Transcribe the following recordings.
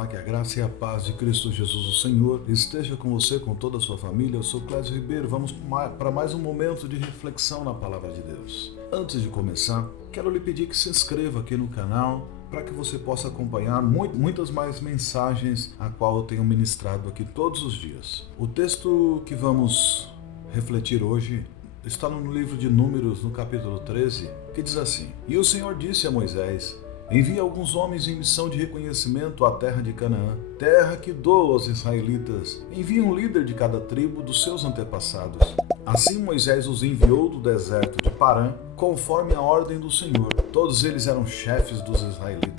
Olá, que a graça e a paz de Cristo Jesus, o Senhor, esteja com você, com toda a sua família. Eu sou Clésio Ribeiro. Vamos para mais um momento de reflexão na Palavra de Deus. Antes de começar, quero lhe pedir que se inscreva aqui no canal para que você possa acompanhar muitas mais mensagens a qual eu tenho ministrado aqui todos os dias. O texto que vamos refletir hoje está no livro de Números, no capítulo 13, que diz assim: E o Senhor disse a Moisés: Envia alguns homens em missão de reconhecimento à terra de Canaã, terra que dou aos israelitas. Envia um líder de cada tribo dos seus antepassados. Assim Moisés os enviou do deserto de Parã, conforme a ordem do Senhor. Todos eles eram chefes dos israelitas.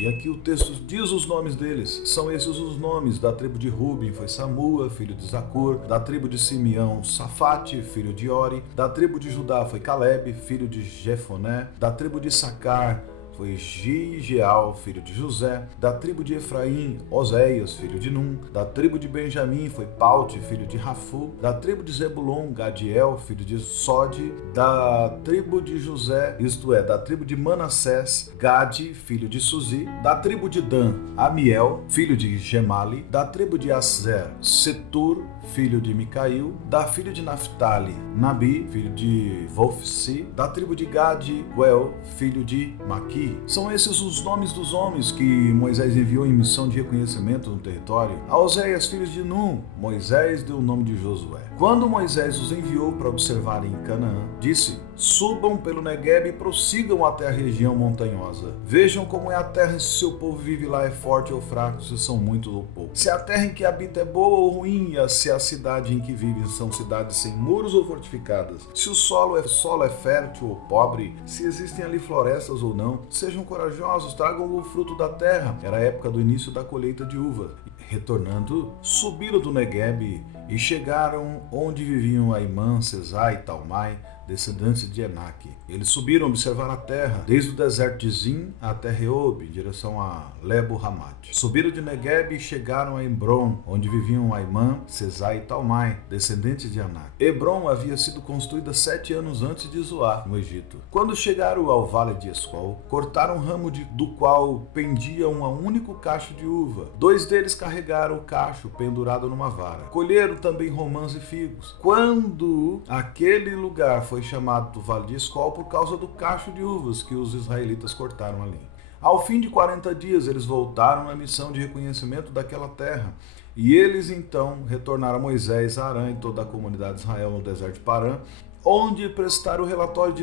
E aqui o texto diz os nomes deles. São esses os nomes: da tribo de Ruben foi Samua, filho de Zacur; da tribo de Simeão, Safate, filho de Ori; da tribo de Judá foi Calebe, filho de Jefoné; da tribo de Sacar foi Gigeal, filho de José; da tribo de Efraim, Oséias, filho de Num; da tribo de Benjamim foi Paute, filho de Rafu; da tribo de Zebulon, Gadiel, filho de Sode; da tribo de José, isto é, da tribo de Manassés, Gade, filho de Suzi; da tribo de Dan, Amiel, filho de Gemali; da tribo de Aser, Setur, filho de Micail; da filho de Naphtali, Nabi, filho de Vofsi; da tribo de Gade, Guel, filho de Maqui. São esses os nomes dos homens que Moisés enviou em missão de reconhecimento no território. A Oséias, filhos de Num, Moisés deu o nome de Josué. Quando Moisés os enviou para observarem Canaã, disse: Subam pelo Negueb e prossigam até a região montanhosa. Vejam como é a terra, se seu povo vive lá é forte ou fraco, se são muitos ou poucos. Se a terra em que habita é boa ou ruim, e se a cidade em que vivem são cidades sem muros ou fortificadas. Se o solo é fértil ou pobre, se existem ali florestas ou não. Sejam corajosos, tragam o fruto da terra. Era a época do início da colheita de uva. Retornando, subiram do Negueb e chegaram onde viviam Aimã, Sesai e Talmai, descendentes de Enaque. Eles subiram a observar a terra, desde o deserto de Zin até Reob, em direção a Lebo-Hamat. Subiram de Negueb e chegaram a Hebron, onde viviam Aimã, Sesai e Talmai, descendentes de Enaque. Hebron havia sido construída 7 anos antes de Zoar, no Egito. Quando chegaram ao vale de Escol, cortaram um ramo do qual pendia um único cacho de uva. 2 deles carregaram o cacho pendurado numa vara. Colheram também romãs e figos. Quando aquele lugar foi chamado do Vale de Escol por causa do cacho de uvas que os israelitas cortaram ali. Ao fim de 40 dias, eles voltaram na missão de reconhecimento daquela terra. E eles então retornaram a Moisés, a Arã e toda a comunidade de Israel no deserto de Parã, onde prestaram o relatório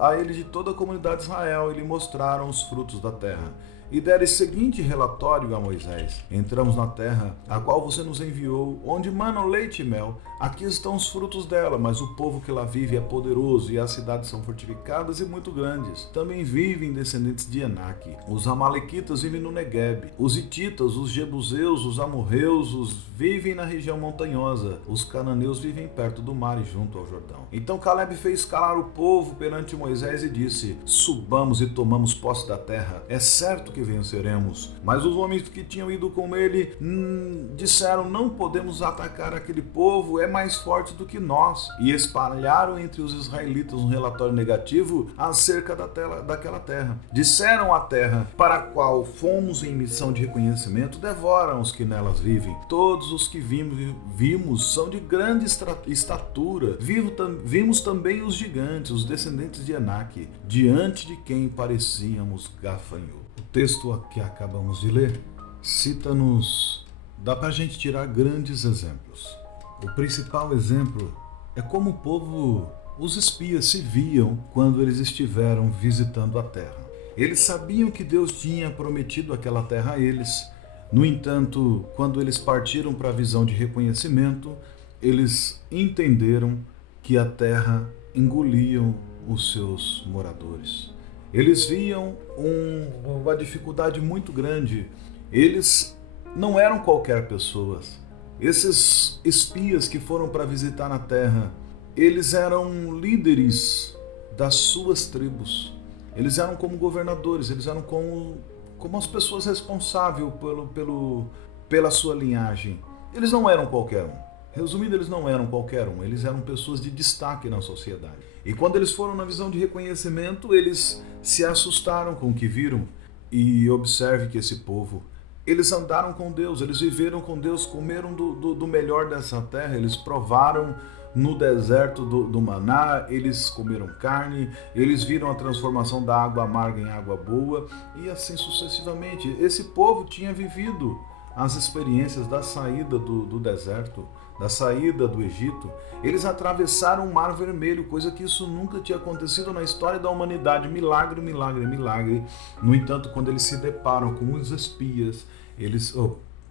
a eles de toda a comunidade de Israel e lhe mostraram os frutos da terra. E deram esse seguinte relatório a Moisés: Entramos na terra, a qual você nos enviou, onde manam leite e mel. Aqui estão os frutos dela, mas o povo que lá vive é poderoso, e as cidades são fortificadas e muito grandes. Também vivem descendentes de Enaque. Os amalequitas vivem no Negueb. Os hititas, os jebuseus, os amorreus vivem na região montanhosa. Os cananeus vivem perto do mar e junto ao Jordão. Então Calebe fez calar o povo perante Moisés e disse: Subamos e tomamos posse da terra. É certo que venceremos. Mas os homens que tinham ido com ele disseram: Não podemos atacar aquele povo, é mais forte do que nós. E espalharam entre os israelitas um relatório negativo acerca daquela terra. Disseram: A terra para a qual fomos em missão de reconhecimento devoram os que nelas vivem. Todos os que vimos são de grande estatura. Vimos também os gigantes, os descendentes de Enaque, diante de quem parecíamos gafanhotos. O texto que acabamos de ler dá para a gente tirar grandes exemplos. O principal exemplo é como o povo, os espias, se viam quando eles estiveram visitando a terra. Eles sabiam que Deus tinha prometido aquela terra a eles. No entanto, quando eles partiram para a visão de reconhecimento, eles entenderam que a terra engolia os seus moradores. Eles viam uma dificuldade muito grande. Eles não eram qualquer pessoas. Esses espias que foram para visitar na terra, eles eram líderes das suas tribos. Eles eram como governadores, eles eram como as pessoas responsáveis pela sua linhagem. Eles não eram qualquer um. Resumindo, eles não eram qualquer um, eles eram pessoas de destaque na sociedade. E quando eles foram na visão de reconhecimento, eles se assustaram com o que viram. E observe que esse povo, Eles andaram com Deus, eles viveram com Deus, comeram do melhor dessa terra, eles provaram no deserto do maná, eles comeram carne, eles viram a transformação da água amarga em água boa e assim sucessivamente. Esse povo tinha vivido as experiências da saída do deserto, da saída do Egito. Eles atravessaram o Mar Vermelho, coisa que isso nunca tinha acontecido na história da humanidade. Milagre, milagre, milagre. No entanto, quando eles se deparam com os espias,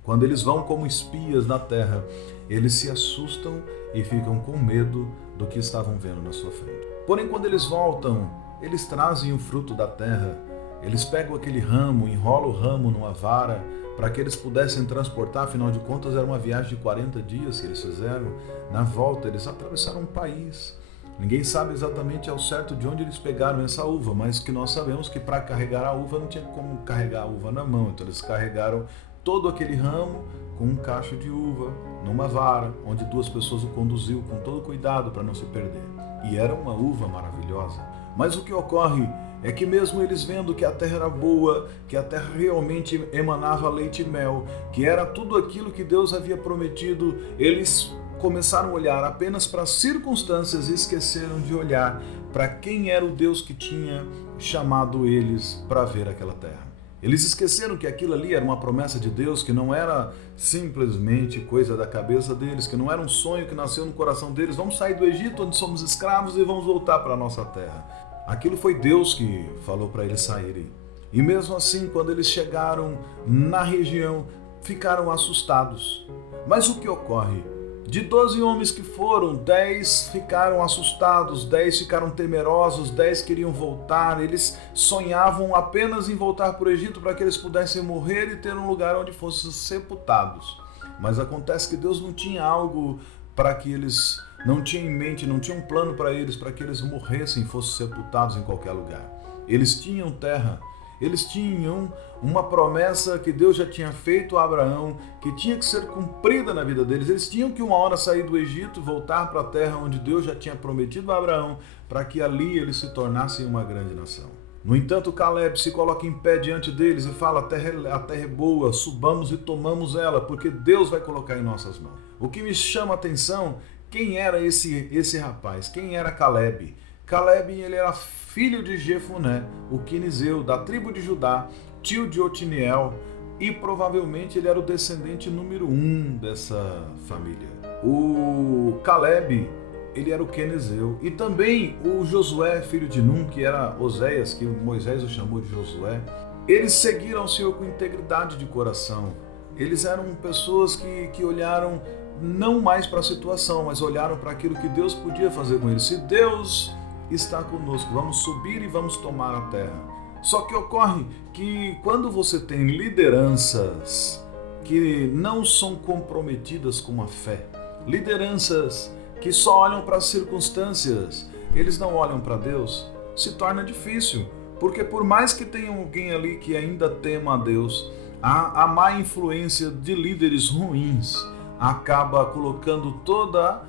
quando eles vão como espias na terra, eles se assustam e ficam com medo do que estavam vendo na sua frente. Porém, quando eles voltam, eles trazem o fruto da terra, eles pegam aquele ramo, enrolam o ramo numa vara, para que eles pudessem transportar, afinal de contas era uma viagem de 40 dias que eles fizeram. Na volta eles atravessaram um país. Ninguém sabe exatamente ao certo de onde eles pegaram essa uva, mas que nós sabemos que para carregar a uva não tinha como carregar a uva na mão, então eles carregaram todo aquele ramo com um cacho de uva, numa vara, onde duas pessoas o conduziam com todo cuidado para não se perder. E era uma uva maravilhosa. Mas o que ocorre é que mesmo eles vendo que a terra era boa, que a terra realmente emanava leite e mel, que era tudo aquilo que Deus havia prometido, eles começaram a olhar apenas para as circunstâncias e esqueceram de olhar para quem era o Deus que tinha chamado eles para ver aquela terra. Eles esqueceram que aquilo ali era uma promessa de Deus, que não era simplesmente coisa da cabeça deles, que não era um sonho que nasceu no coração deles. Vamos sair do Egito, onde somos escravos, e vamos voltar para a nossa terra. Aquilo foi Deus que falou para eles saírem. E mesmo assim, quando eles chegaram na região, ficaram assustados. Mas o que ocorre? De 12 homens que foram, 10 ficaram assustados, 10 ficaram temerosos, 10 queriam voltar. Eles sonhavam apenas em voltar para o Egito para que eles pudessem morrer e ter um lugar onde fossem sepultados. Mas acontece que Deus não tinha algo para que eles, não tinha em mente, não tinha um plano para que eles morressem e fossem sepultados em qualquer lugar. Eles tinham terra. Eles tinham uma promessa que Deus já tinha feito a Abraão, que tinha que ser cumprida na vida deles. Eles tinham que uma hora sair do Egito e voltar para a terra onde Deus já tinha prometido a Abraão, para que ali eles se tornassem uma grande nação. No entanto, Caleb se coloca em pé diante deles e fala: a terra é boa, subamos e tomamos ela, porque Deus vai colocar em nossas mãos. O que me chama a atenção, quem era esse rapaz? Quem era Caleb? Caleb, ele era filho de Jefuné, o quinizeu, da tribo de Judá, tio de Otiniel, e provavelmente ele era o descendente número 1 dessa família. O Caleb, ele era o quenezeu, e também o Josué, filho de Num, que era Oséias, que Moisés o chamou de Josué. Eles seguiram o Senhor com integridade de coração. Eles eram pessoas que olharam não mais para a situação, mas olharam para aquilo que Deus podia fazer com eles. Se Deus está conosco, vamos subir e vamos tomar a terra. Só que ocorre que quando você tem lideranças que não são comprometidas com a fé, lideranças que só olham para as circunstâncias, eles não olham para Deus, se torna difícil, porque por mais que tenha alguém ali que ainda tema a Deus, a má influência de líderes ruins acaba colocando toda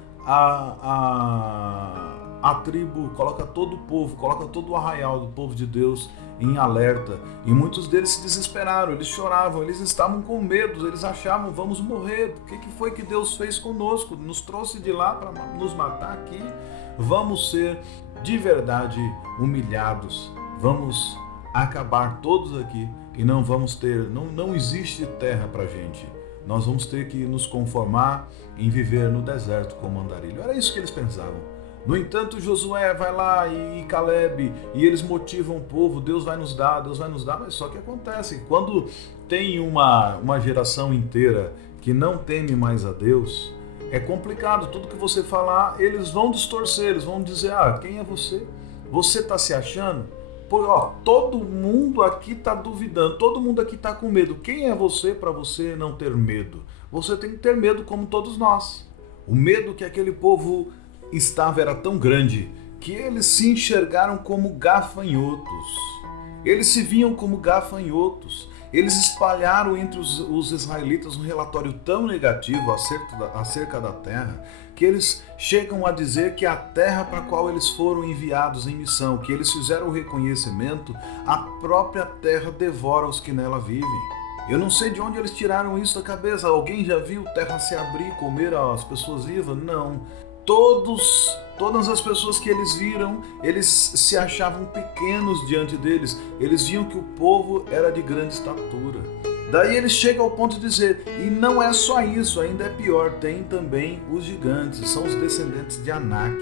a tribo, coloca todo o povo, coloca todo o arraial do povo de Deus em alerta. E muitos deles se desesperaram, eles choravam, eles estavam com medo, eles achavam: vamos morrer, o que foi que Deus fez conosco? Nos trouxe de lá para nos matar aqui? Vamos ser de verdade humilhados, vamos acabar todos aqui e não vamos ter, não existe terra para gente. Nós vamos ter que nos conformar em viver no deserto como andarilho. Era isso que eles pensavam. No entanto, Josué vai lá e Caleb, e eles motivam o povo: Deus vai nos dar, mas só que acontece, quando tem uma geração inteira que não teme mais a Deus, é complicado. Tudo que você falar, eles vão distorcer, eles vão dizer: quem é você? Você está se achando? Pô, todo mundo aqui está duvidando, todo mundo aqui está com medo. Quem é você para você não ter medo? Você tem que ter medo como todos nós. O medo que aquele povo estava era tão grande que eles se enxergaram como gafanhotos. Eles se viam como gafanhotos. Eles espalharam entre os israelitas um relatório tão negativo acerca da terra, que eles chegam a dizer que a terra para a qual eles foram enviados em missão, que eles fizeram o reconhecimento, a própria terra devora os que nela vivem. Eu não sei de onde eles tiraram isso da cabeça. Alguém já viu terra se abrir, comer as pessoas vivas? Não. Todas as pessoas que eles viram, eles se achavam pequenos diante deles. Eles viam que o povo era de grande estatura. Daí ele chega ao ponto de dizer, e não é só isso, ainda é pior, tem também os gigantes, são os descendentes de Anak,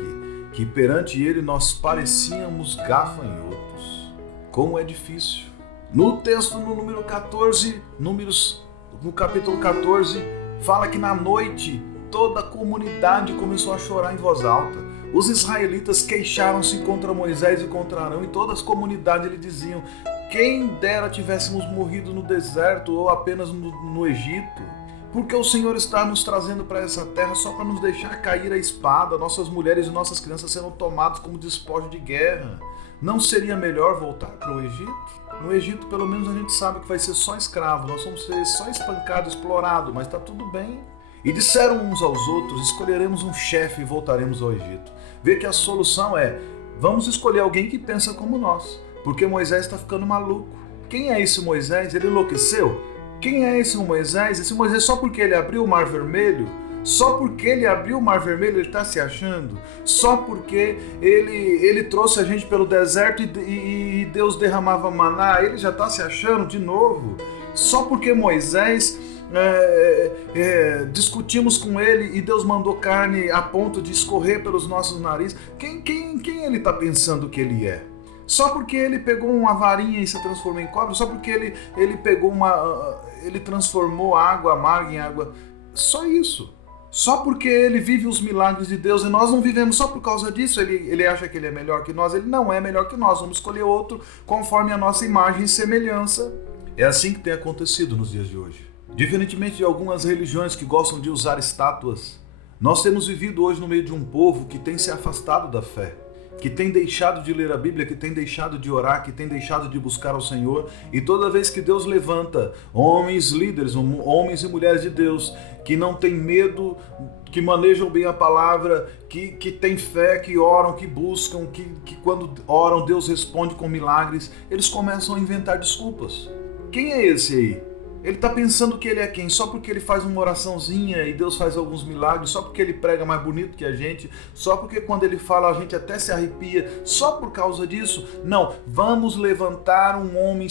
que perante ele nós parecíamos gafanhotos. Como é difícil. No texto no número 14, no capítulo 14, fala que na noite toda a comunidade começou a chorar em voz alta. Os israelitas queixaram-se contra Moisés e contra Arão, e todas as comunidades lhe diziam, quem dera tivéssemos morrido no deserto ou apenas no Egito, porque o Senhor está nos trazendo para essa terra só para nos deixar cair a espada, nossas mulheres e nossas crianças serão tomadas como despojo de guerra. Não seria melhor voltar para o Egito? No Egito, pelo menos, a gente sabe que vai ser só escravo, nós vamos ser só espancado, explorado, mas está tudo bem. E disseram uns aos outros, escolheremos um chefe e voltaremos ao Egito. Vê que a solução é, vamos escolher alguém que pensa como nós, porque Moisés está ficando maluco. Quem é esse Moisés? Ele enlouqueceu? Quem é esse Moisés? Esse Moisés só porque ele abriu o Mar Vermelho? Só porque ele abriu o Mar Vermelho ele está se achando? Só porque ele trouxe a gente pelo deserto e Deus derramava maná, ele já está se achando de novo? Só porque Moisés... discutimos com ele e Deus mandou carne a ponto de escorrer pelos nossos narizes. Quem ele está pensando que ele é? Só porque ele pegou uma varinha e se transformou em cobra? Só porque ele pegou ele transformou água amarga em água? Só isso. Só porque ele vive os milagres de Deus e nós não vivemos só por causa disso, ele acha que ele é melhor que nós? Ele não é melhor que nós, vamos escolher outro conforme a nossa imagem e semelhança. É assim que tem acontecido nos dias de hoje. Diferentemente de algumas religiões que gostam de usar estátuas, nós temos vivido hoje no meio de um povo que tem se afastado da fé, que tem deixado de ler a Bíblia, que tem deixado de orar, que tem deixado de buscar ao Senhor, e toda vez que Deus levanta homens líderes, homens e mulheres de Deus, que não têm medo, que manejam bem a palavra, que têm fé, que oram, que buscam, que quando oram Deus responde com milagres, eles começam a inventar desculpas. Quem é esse aí? Ele está pensando que ele é quem? Só porque ele faz uma oraçãozinha e Deus faz alguns milagres, só porque ele prega mais bonito que a gente, só porque quando ele fala a gente até se arrepia, só por causa disso? Não, vamos levantar um homem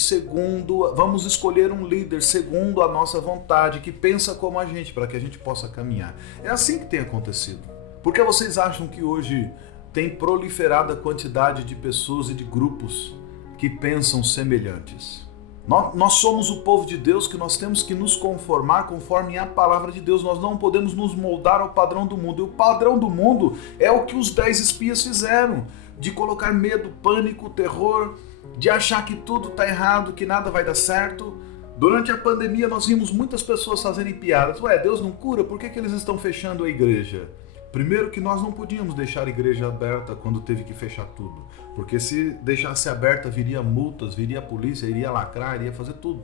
vamos escolher um líder segundo a nossa vontade, que pensa como a gente, para que a gente possa caminhar. É assim que tem acontecido. Por que vocês acham que hoje tem proliferado a quantidade de pessoas e de grupos que pensam semelhantes? Nós somos o povo de Deus que nós temos que nos conformar conforme a palavra de Deus. Nós não podemos nos moldar ao padrão do mundo. E o padrão do mundo é o que os 10 espias fizeram. De colocar medo, pânico, terror, de achar que tudo está errado, que nada vai dar certo. Durante a pandemia nós vimos muitas pessoas fazerem piadas. Ué, Deus não cura? Por que eles estão fechando a igreja? Primeiro que nós não podíamos deixar a igreja aberta quando teve que fechar tudo. Porque se deixasse aberta, viria multas, viria a polícia, iria lacrar, iria fazer tudo.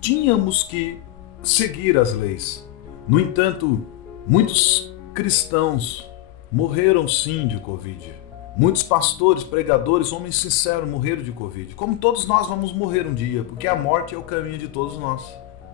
Tínhamos que seguir as leis. No entanto, muitos cristãos morreram sim de Covid. Muitos pastores, pregadores, homens sinceros morreram de Covid. Como todos nós vamos morrer um dia, porque a morte é o caminho de todos nós.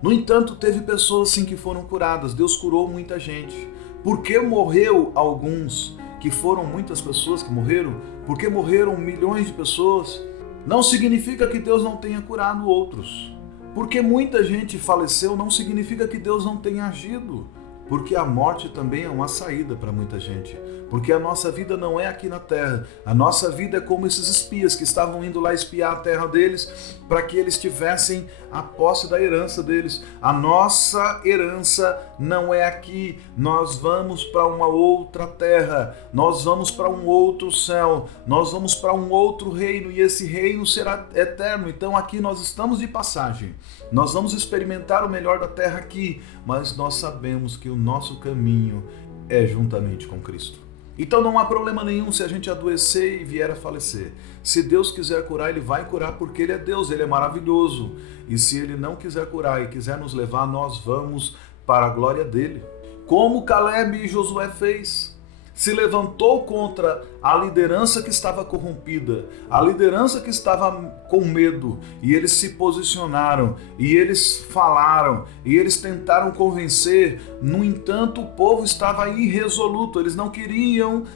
No entanto, teve pessoas sim que foram curadas. Deus curou muita gente. Porque morreu alguns, que foram muitas pessoas que morreram, porque morreram milhões de pessoas, não significa que Deus não tenha curado outros. Porque muita gente faleceu, não significa que Deus não tenha agido. Porque a morte também é uma saída para muita gente. Porque a nossa vida não é aqui na terra. A nossa vida é como esses espias que estavam indo lá espiar a terra deles para que eles tivessem a posse da herança deles. A nossa herança não é aqui. Nós vamos para uma outra terra. Nós vamos para um outro céu. Nós vamos para um outro reino e esse reino será eterno. Então aqui nós estamos de passagem. Nós vamos experimentar o melhor da terra aqui, mas nós sabemos que o nosso caminho é juntamente com Cristo. Então não há problema nenhum se a gente adoecer e vier a falecer. Se Deus quiser curar, Ele vai curar porque Ele é Deus, Ele é maravilhoso. E se Ele não quiser curar e quiser nos levar, nós vamos para a glória dEle. Como Caleb e Josué fez. se levantou contra a liderança que estava corrompida, a liderança que estava com medo, e eles se posicionaram, e eles falaram, e eles tentaram convencer. No entanto, o povo estava irresoluto, eles não queriam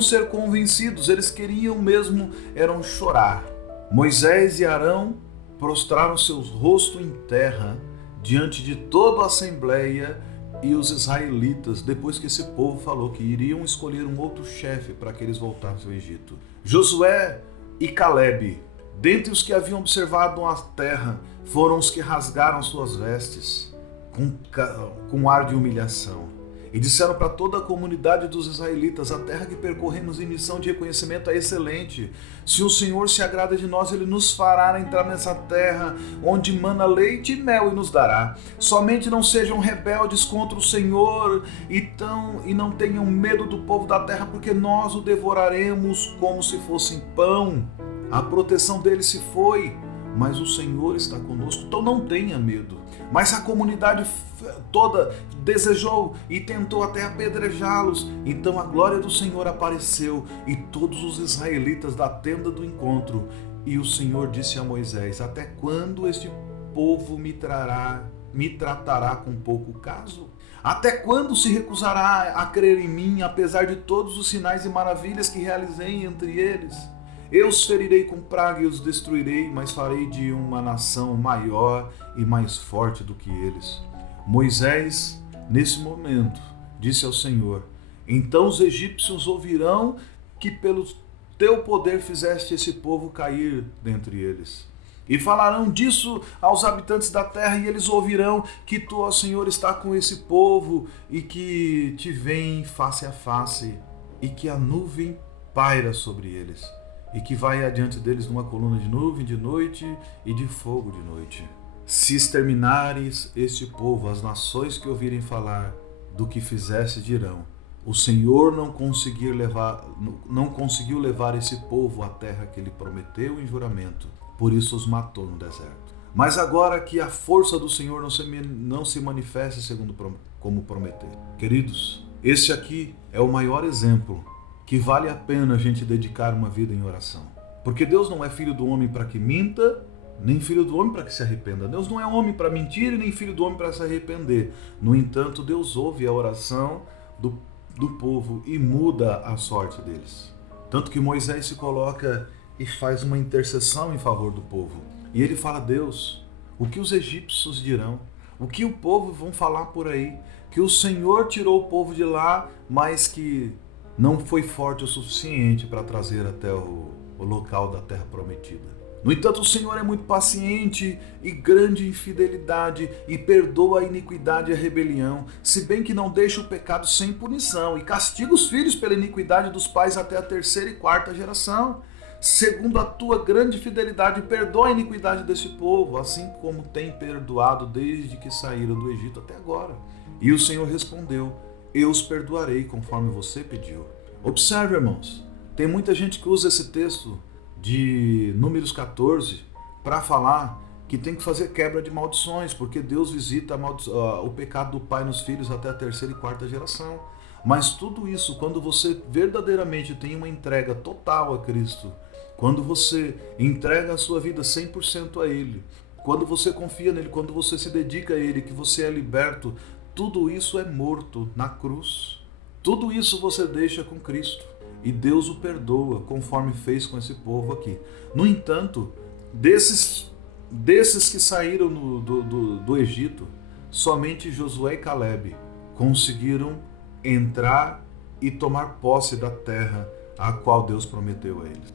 ser convencidos, eles queriam mesmo chorar. Moisés e Arão prostraram seus rostos em terra diante de toda a assembleia e os israelitas, depois que esse povo falou que iriam escolher um outro chefe para que eles voltassem ao Egito. Josué e Calebe, dentre os que haviam observado a terra, foram os que rasgaram suas vestes com ar de humilhação. E disseram para toda a comunidade dos israelitas: a terra que percorremos em missão de reconhecimento é excelente. Se o Senhor se agrada de nós, Ele nos fará entrar nessa terra onde mana leite e mel e nos dará. Somente não sejam rebeldes contra o Senhor e não tenham medo do povo da terra, porque nós o devoraremos como se fossem pão. A proteção dele se foi, mas o Senhor está conosco, então não tenha medo. Mas a comunidade toda desejou e tentou até apedrejá-los. Então a glória do Senhor apareceu e todos os israelitas da tenda do encontro. E o Senhor disse a Moisés: até quando este povo me tratará com pouco caso? Até quando se recusará a crer em mim, apesar de todos os sinais e maravilhas que realizei entre eles? Eu os ferirei com praga e os destruirei, mas farei de uma nação maior e mais forte do que eles. Moisés, nesse momento, disse ao Senhor: então os egípcios ouvirão que pelo teu poder fizeste esse povo cair dentre eles. E falarão disso aos habitantes da terra, e eles ouvirão que tu, ó Senhor, está com esse povo e que te vem face a face, e que a nuvem paira sobre eles, e que vai adiante deles numa coluna de nuvem de noite e de fogo de noite. Se exterminares este povo, as nações que ouvirem falar do que fizeste dirão: o Senhor não conseguiu levar esse povo à terra que ele prometeu em juramento, por isso os matou no deserto. Mas agora que a força do Senhor não se manifeste segundo como prometeu. Queridos, esse aqui é o maior exemplo que vale a pena a gente dedicar uma vida em oração. Porque Deus não é filho do homem para que minta, nem filho do homem para que se arrependa. Deus não é homem para mentir e nem filho do homem para se arrepender. No entanto, Deus ouve a oração do povo e muda a sorte deles. Tanto que Moisés se coloca e faz uma intercessão em favor do povo. E ele fala: Deus, o que os egípcios dirão? O que o povo vão falar por aí? Que o Senhor tirou o povo de lá, mas que não foi forte o suficiente para trazer até o local da terra prometida. No entanto, o Senhor é muito paciente e grande em fidelidade e perdoa a iniquidade e a rebelião, se bem que não deixa o pecado sem punição e castiga os filhos pela iniquidade dos pais até a terceira e quarta geração. Segundo a tua grande fidelidade, perdoa a iniquidade desse povo, assim como tem perdoado desde que saíram do Egito até agora. E o Senhor respondeu: eu os perdoarei conforme você pediu. Observe, irmãos, tem muita gente que usa esse texto de Números 14 para falar que tem que fazer quebra de maldições, porque Deus visita o pecado do pai nos filhos até a terceira e quarta geração. Mas tudo isso, quando você verdadeiramente tem uma entrega total a Cristo, quando você entrega a sua vida 100% a Ele, quando você confia nele, quando você se dedica a Ele, que você é liberto, tudo isso é morto na cruz. Tudo isso você deixa com Cristo. E Deus o perdoa, conforme fez com esse povo aqui. No entanto, desses que saíram do Egito, somente Josué e Calebe conseguiram entrar e tomar posse da terra a qual Deus prometeu a eles.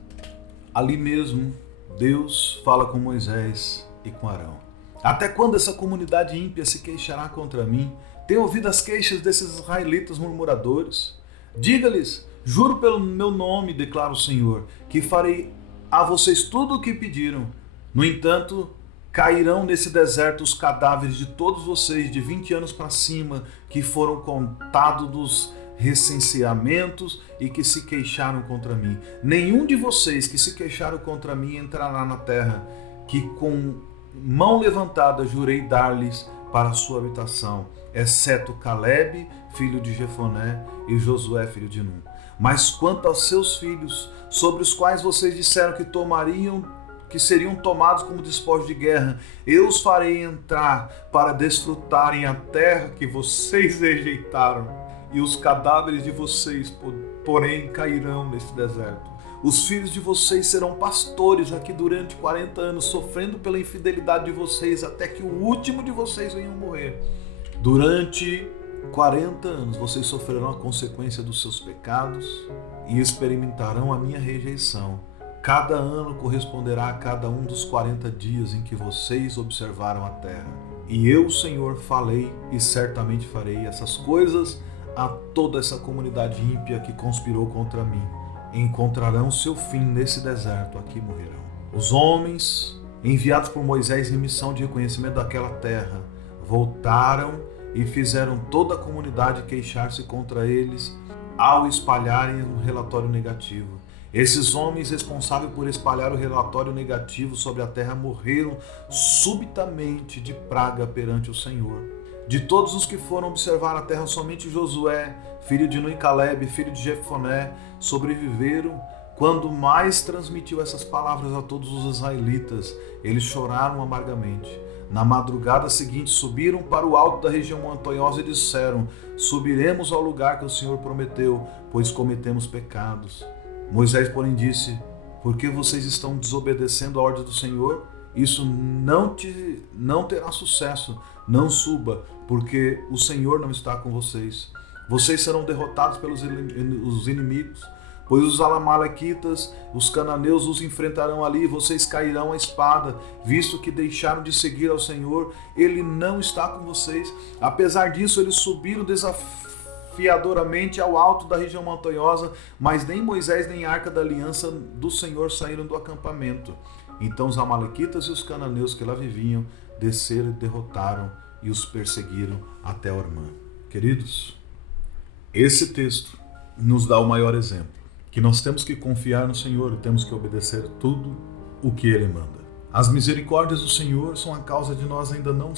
Ali mesmo, Deus fala com Moisés e com Arão: até quando essa comunidade ímpia se queixará contra mim? Tenho ouvido as queixas desses israelitas murmuradores. Diga-lhes: juro pelo meu nome, declara o Senhor, que farei a vocês tudo o que pediram. No entanto, cairão nesse deserto os cadáveres de todos vocês de 20 anos para cima, que foram contados dos recenseamentos e que se queixaram contra mim. Nenhum de vocês que se queixaram contra mim entrará na terra, que com mão levantada jurei dar-lhes para a sua habitação, exceto Calebe, filho de Jefoné, e Josué, filho de Nun. Mas quanto aos seus filhos, sobre os quais vocês disseram que seriam tomados como despojo de guerra, eu os farei entrar para desfrutarem a terra que vocês rejeitaram, e os cadáveres de vocês, porém, cairão neste deserto. Os filhos de vocês serão pastores aqui durante 40 anos, sofrendo pela infidelidade de vocês, até que o último de vocês venha morrer. Durante 40 anos vocês sofrerão a consequência dos seus pecados e experimentarão a minha rejeição. Cada ano corresponderá a cada um dos 40 dias em que vocês observaram a terra. E eu, Senhor, falei e certamente farei essas coisas a toda essa comunidade ímpia que conspirou contra mim. Encontrarão seu fim nesse deserto, aqui morrerão. Os homens, enviados por Moisés em missão de reconhecimento daquela terra, voltaram e fizeram toda a comunidade queixar-se contra eles ao espalharem um relatório negativo. Esses homens responsáveis por espalhar o relatório negativo sobre a terra morreram subitamente de praga perante o Senhor. De todos os que foram observar a terra, somente Josué, filho de Nun, e Calebe, filho de Jefoné, sobreviveram. Quando mais transmitiu essas palavras a todos os israelitas, eles choraram amargamente. Na madrugada seguinte, subiram para o alto da região montanhosa e disseram: subiremos ao lugar que o Senhor prometeu, pois cometemos pecados. Moisés, porém, disse: por que vocês estão desobedecendo a ordem do Senhor? Isso não terá sucesso. Não suba, porque o Senhor não está com vocês. Vocês serão derrotados pelos inimigos, pois os amalequitas, os cananeus os enfrentarão ali, e vocês cairão à espada, visto que deixaram de seguir ao Senhor. Ele não está com vocês. Apesar disso, eles subiram desafiadoramente ao alto da região montanhosa, mas nem Moisés nem a arca da aliança do Senhor saíram do acampamento. Então os amalequitas e os cananeus que lá viviam desceram e derrotaram e os perseguiram até Ormã. Queridos, esse texto nos dá o maior exemplo, que nós temos que confiar no Senhor e temos que obedecer tudo o que Ele manda. As misericórdias do Senhor são a causa de nós ainda não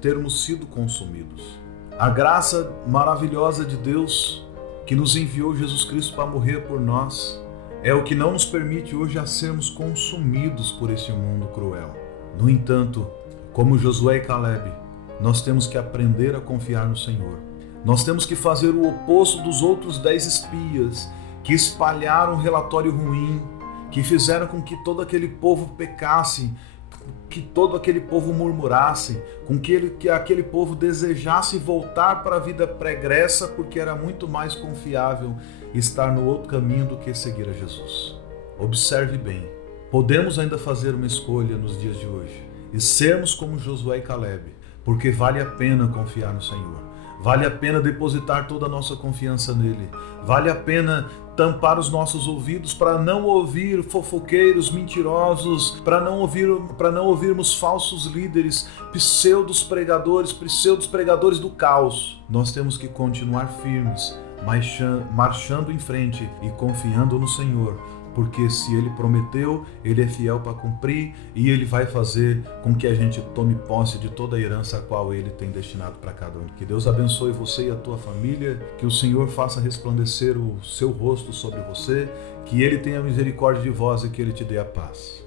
termos sido consumidos. A graça maravilhosa de Deus que nos enviou Jesus Cristo para morrer por nós é o que não nos permite hoje a sermos consumidos por esse mundo cruel. No entanto, como Josué e Calebe, nós temos que aprender a confiar no Senhor. Nós temos que fazer o oposto dos outros 10 espias que espalharam um relatório ruim, que fizeram com que todo aquele povo pecasse, que todo aquele povo murmurasse, com que aquele povo desejasse voltar para a vida pregressa, porque era muito mais confiável estar no outro caminho do que seguir a Jesus. Observe bem, podemos ainda fazer uma escolha nos dias de hoje e sermos como Josué e Calebe, porque vale a pena confiar no Senhor. Vale a pena depositar toda a nossa confiança nele. Vale a pena tampar os nossos ouvidos para não ouvir fofoqueiros, mentirosos, para não ouvirmos falsos líderes, pseudos pregadores do caos. Nós temos que continuar firmes, marchando em frente e confiando no Senhor, porque se Ele prometeu, Ele é fiel para cumprir e Ele vai fazer com que a gente tome posse de toda a herança a qual Ele tem destinado para cada um. Que Deus abençoe você e a tua família, que o Senhor faça resplandecer o seu rosto sobre você, que Ele tenha misericórdia de vós e que Ele te dê a paz.